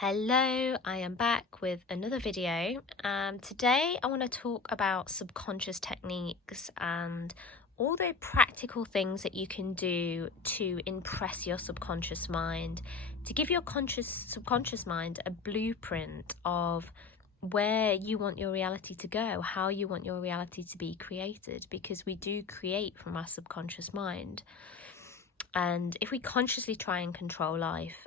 Hello, I am back with another video. Today I want to talk about subconscious techniques and all the practical things that you can do to impress your subconscious mind, to give your subconscious mind a blueprint of where you want your reality to go, how you want your reality to be created, because we do create from our subconscious mind. And if we consciously try and control life,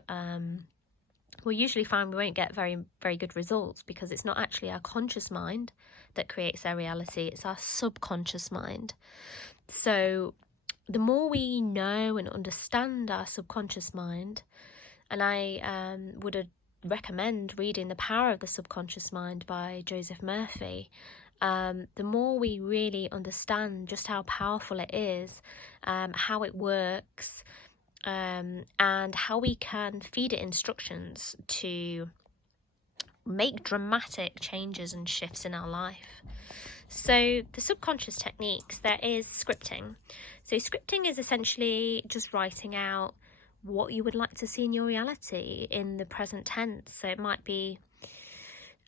we'll usually find we won't get very good results, because it's not actually our conscious mind that creates our reality, it's our subconscious mind. So the more we know and understand our subconscious mind, and I would recommend reading The Power of the Subconscious Mind by Joseph Murphy. The more we really understand just how powerful it is, how it works, and how we can feed it instructions to make dramatic changes and shifts in our life. So the subconscious techniques, there is scripting. So scripting is essentially just writing out what you would like to see in your reality in the present tense. So it might be,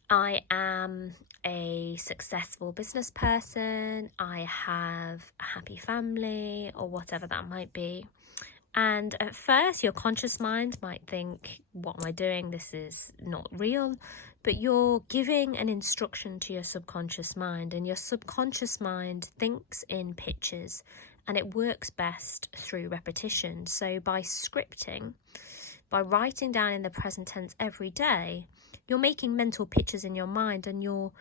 I am a successful business person, I have a happy family, or whatever that might be. And at first, your conscious mind might think, what am I doing? This is not real. But you're giving an instruction to your subconscious mind, and your subconscious mind thinks in pictures, and it works best through repetition. So by scripting, by writing down in the present tense every day, you're making mental pictures in your mind, and you're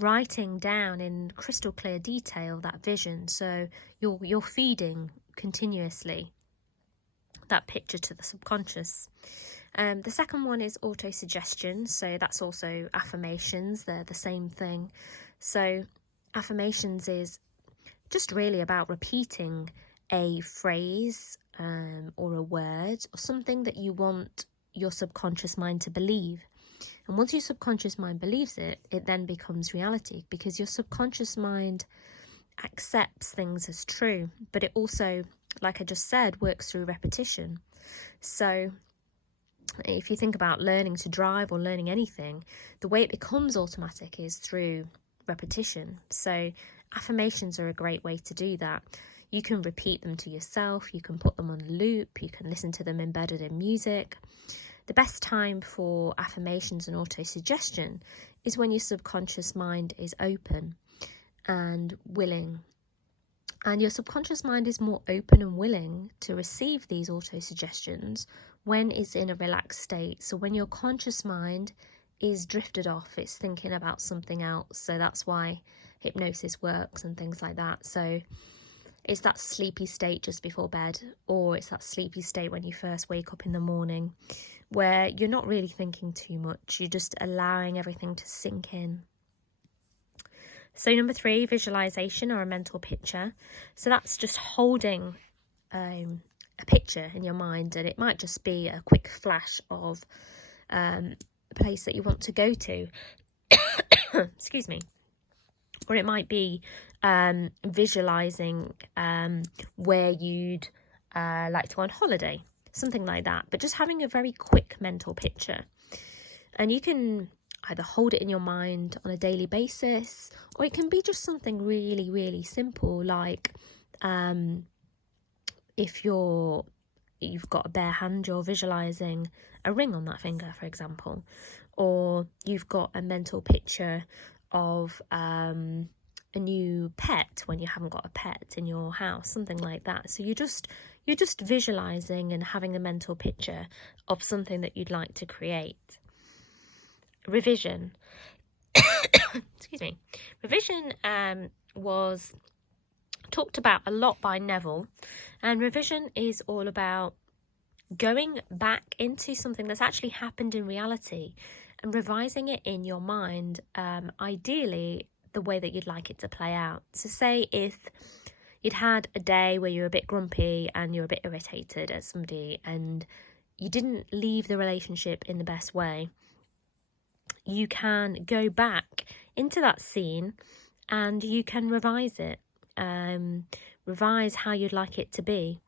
writing down in crystal clear detail that vision. So you're feeding continuously that picture to the subconscious. The second one is auto-suggestion. So that's also affirmations. They're the same thing. So affirmations is just really about repeating a phrase or a word or something that you want your subconscious mind to believe. And once your subconscious mind believes it, it then becomes reality, because your subconscious mind accepts things as true, but it also, like I just said, works through repetition. So if you think about learning to drive or learning anything, the way it becomes automatic is through repetition. So affirmations are a great way to do that. You can repeat them to yourself, you can put them on loop, you can listen to them embedded in music. The best time for affirmations and auto-suggestion is when your subconscious mind is open and willing. And your subconscious mind is more open and willing to receive these auto-suggestions when it's in a relaxed state. So when your conscious mind is drifted off, it's thinking about something else. So that's why hypnosis works and things like that. So it's that sleepy state just before bed, or it's that sleepy state when you first wake up in the morning, where you're not really thinking too much. You're just allowing everything to sink in. So number 3, visualization or a mental picture. So that's just holding a picture in your mind, and it might just be a quick flash of a place that you want to go to. Excuse me. Or it might be visualizing where you'd like to go on holiday, something like that. But just having a very quick mental picture. And you can either hold it in your mind on a daily basis, or it can be just something really, really simple, like if you've got a bare hand, you're visualizing a ring on that finger, for example, or you've got a mental picture of a new pet when you haven't got a pet in your house, something like that. So you're just visualizing and having a mental picture of something that you'd like to create. Revision. Excuse me. Revision was talked about a lot by Neville, and revision is all about going back into something that's actually happened in reality and revising it in your mind, ideally the way that you'd like it to play out. So say if you'd had a day where you're a bit grumpy and you're a bit irritated at somebody and you didn't leave the relationship in the best way, you can go back into that scene and you can revise it, revise how you'd like it to be.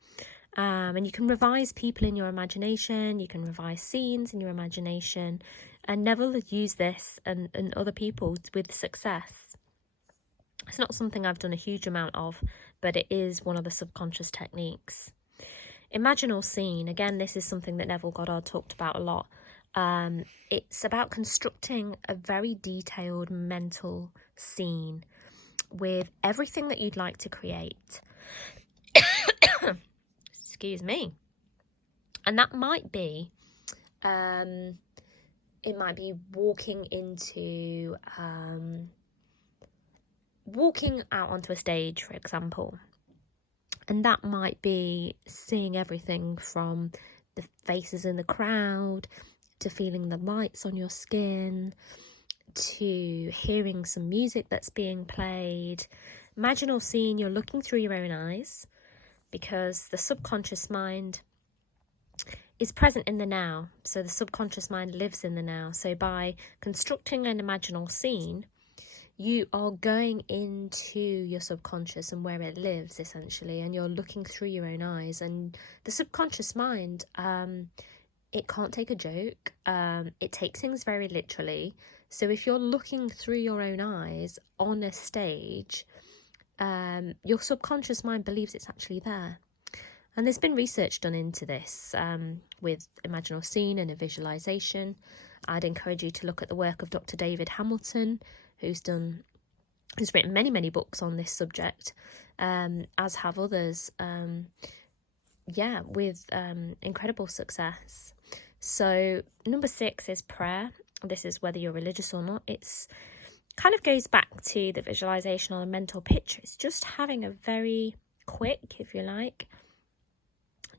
And you can revise people in your imagination, you can revise scenes in your imagination, and Neville has used this and other people with success. It's not something I've done a huge amount of, but it is one of the subconscious techniques. Imaginal scene, again, this is something that Neville Goddard talked about a lot. It's about constructing a very detailed mental scene with everything that you'd like to create. Excuse me. And that might be, it might be walking out onto a stage, for example. And that might be seeing everything from the faces in the crowd, to feeling the lights on your skin, to hearing some music that's being played. Imaginal scene, you're looking through your own eyes, because the subconscious mind is present in the now. So the subconscious mind lives in the now. So by constructing an imaginal scene, you are going into your subconscious and where it lives, essentially, and you're looking through your own eyes. And the subconscious mind, it can't take a joke. It takes things very literally. So if you're looking through your own eyes on a stage, your subconscious mind believes it's actually there. And there's been research done into this with imaginal scene and a visualization. I'd encourage you to look at the work of Dr. David Hamilton, who's written many books on this subject, as have others, with incredible success. So number 6 is prayer. This is whether you're religious or not. It's kind of goes back to the visualization on a mental picture. It's just having a very quick, if you like,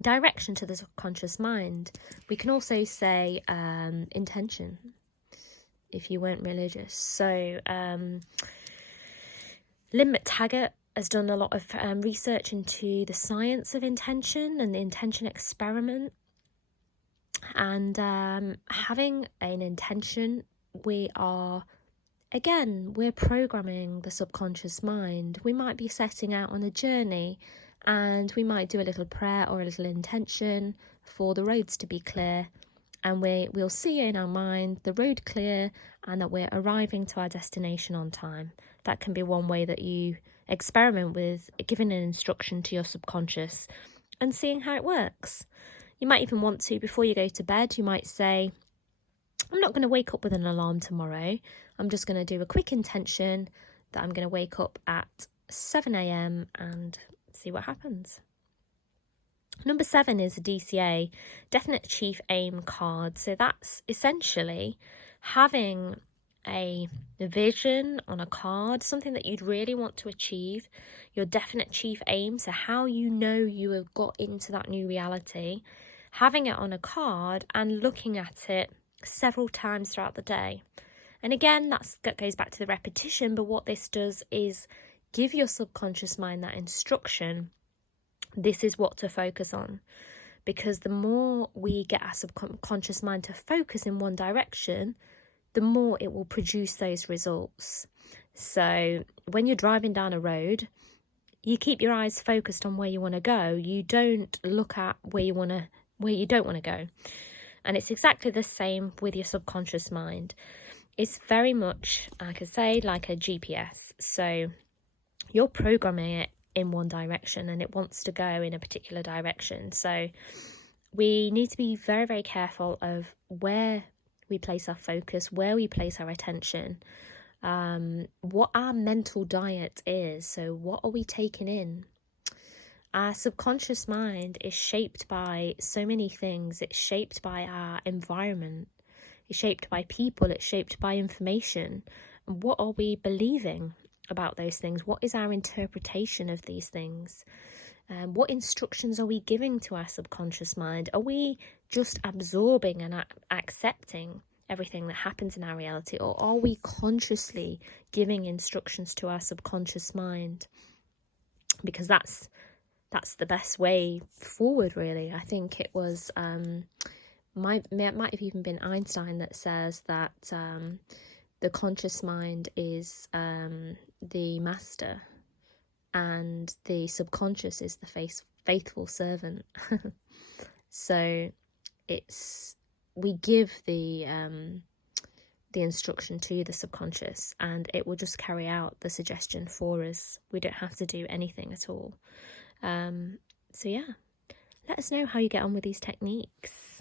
direction to the subconscious mind. We can also say intention if you weren't religious. So Lynn McTaggart has done a lot of research into the science of intention and the intention experiment. And having an intention, we're programming the subconscious mind. We might be setting out on a journey, and we might do a little prayer or a little intention for the roads to be clear, and we'll see in our mind the road clear and that we're arriving to our destination on time. That can be one way that you experiment with giving an instruction to your subconscious and seeing how it works. You might even want to, before you go to bed, you might say, I'm not going to wake up with an alarm tomorrow. I'm just going to do a quick intention that I'm going to wake up at 7 a.m. and see what happens. Number 7 is a DCA, Definite Chief Aim card. So that's essentially having a vision on a card, something that you'd really want to achieve, your definite chief aim, so how you know you have got into that new reality, having it on a card and looking at it several times throughout the day. And again, that goes back to the repetition, but what this does is give your subconscious mind that instruction. This is what to focus on, because the more we get our subconscious mind to focus in one direction, the more it will produce those results. So when you're driving down a road, you keep your eyes focused on where you want to go. You don't look at where you don't want to go. And it's exactly the same with your subconscious mind. It's very much, I could say, like a GPS. So you're programming it in one direction and it wants to go in a particular direction. So we need to be very, very careful of where we place our focus, where we place our attention, what our mental diet is. So what are we taking in? Our subconscious mind is shaped by so many things. It's shaped by our environment. It's shaped by people. It's shaped by information. And what are we believing about those things? What is our interpretation of these things? What instructions are we giving to our subconscious mind? Are we just absorbing and accepting everything that happens in our reality, or are we consciously giving instructions to our subconscious mind? Because that's the best way forward, really. I think it was might have even been Einstein that says that the conscious mind is the master and the subconscious is the faithful servant. So we give the instruction to the subconscious, and it will just carry out the suggestion for us. We don't have to do anything at all. So yeah, let us know how you get on with these techniques.